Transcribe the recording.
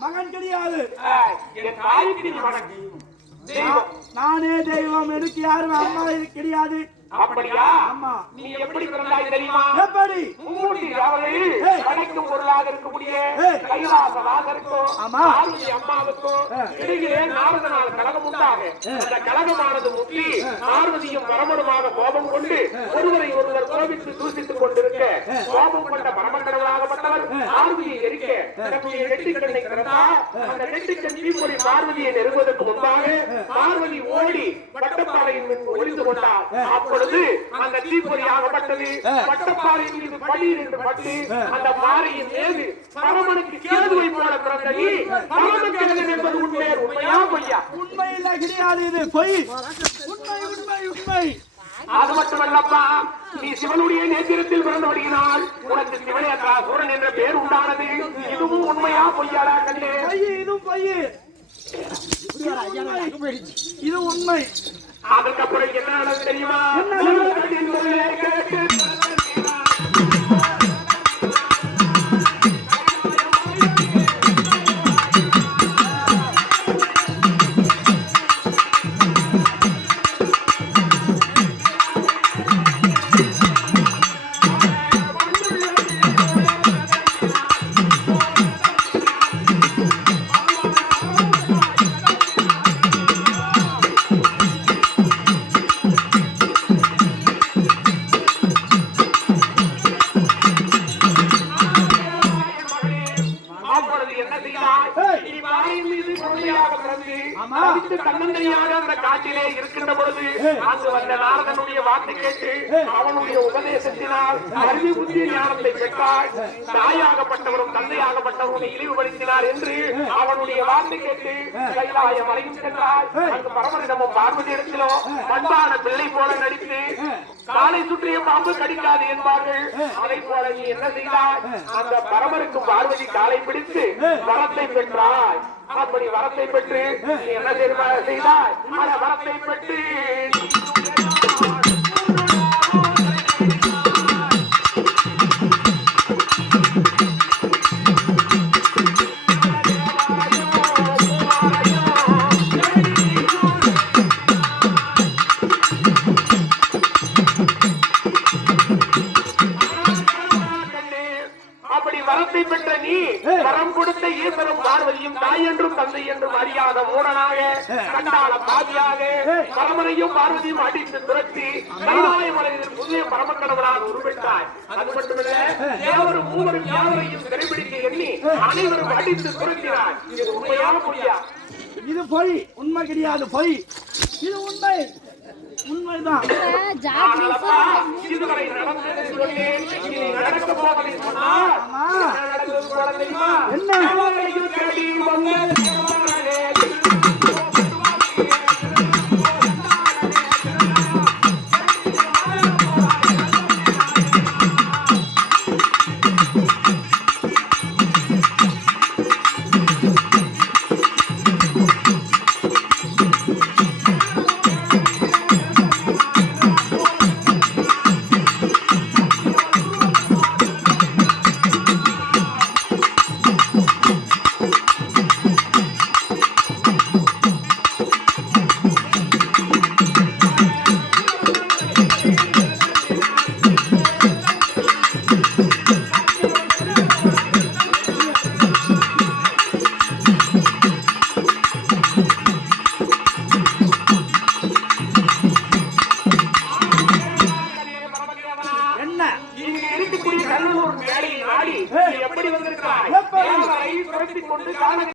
மகன் கிடையாது. நானே தெய்வம். எனக்கு யாரும் அம்மா கிடையாது. அப்படியா? அம்மா நீ எப்படி பிறந்தாய் தெரியுமா? எப்படி? மூடி ராவலில் அனைத்தும் பொருளாக இருக்கக்கூடிய கைலாசவாசருக்கும் பார்வதி அம்மாவுக்கும் இடையிலே நாரதனால் கலகம் உண்டாக அந்த கலகமானது முற்றி பார்வதியும் பரமனுமாக கோபம் கொண்டு ஒருவரை ஒருவர் கோபித்து தூசித்துக் கொண்டிருக்க கோபம் கொண்ட பரமக்கடவுளாகப்பட்டவர் பார்வதியை எரிக்க தன்னுடைய நெற்றிக்கண்ணை திறந்தார். அந்த நெற்றிக்கண் தீப்பொறி பார்வதியை நெருங்குவதற்கு முன்பாக பார்வதி ஓடி வட்டப்பாறையின் முன் ஒளிந்து கொண்டார். அப்பொழுது அந்த தீப்பொறியாகப்பட்டது வட்டப்பாறையின் மீது படீர் என்று பட்டு அந்த பாறையின் மீது பரமனுக்கு கேதுவை போல பிறந்த நீ பரமக்கேதன் என்பது உண்மையா பொய்யா? உண்மை இல்ல, கிடையாது. இது பொய். உண்மை உண்மை உண்மை. அது மட்டுமல்லப்பா, நீ சிவனுடைய நேத்திரத்தில் பிறந்து வருகிறாள். உனக்கு சிவனேஸ்வரன் என்ற பெயர் உண்டானது. இதுவும் உண்மையா பொய்யாடா கண்ணே? பொய். இதுவும் பொய். இது உண்மை. அதுக்கப்புறம் என்ன நடந்தது தெரியுமா? காட்டிலே இருக்கின்ற பொழுது அங்கு வந்த நாரதனுடைய வார்த்தை கேட்டு அவனுடைய உபதேசத்தினால் அறிவு புத்தி ஞானத்தை பெற்றார். தாயாகப்பட்டவரும் தந்தையாகப்பட்டவரும் இழிவுபடுத்தினார் என்று அவனுடைய வார்த்தை கேட்டு கைலாய மலையும் சென்றார். அங்கு பரமனிடமும் பார்வதி இடத்திலோ பண்பான பிள்ளை போல நடித்து காலை சுற்றிய பாம்பு கடிக்காது என்பார்கள். அதை போல நீ என்ன செய்தாய்? அந்த பரமனுக்கும் பார்வதி காலை பிடித்து வரத்தை பெற்றாய். அப்படி வரத்தை பெற்று என்ன செய்தாய்? அந்த வரத்தை பெற்று பெற்ற நீ வரம் கொடுத்த ஈஸ்வரம் பார்வதியும் தாய் என்றும் தந்தை என்றும் அறியாத மூடனாக கண்டாள பாதியாக பரமனையும் பார்வதியும் அடித்து துரத்தி கைலாய மலையில் புதிய பரமக்கடவுளாக உருவெட்டாய். அது மட்டுமல்ல, தேவரும் மூவரும் யாவரையும் சிறைபிடிக்க எண்ணி அனைவரும் அடித்து துரத்தினார். இது உண்மையான பொய்யா? இது பொய். உண்மை கிடையாது, பொய். இது உண்மை. உண்மைதான். இதுவரை நடந்தது சொன்னேன். இனி நடக்க போவதை சொன்னால் என்ன? எப்படி வந்திருக்கிறாய்?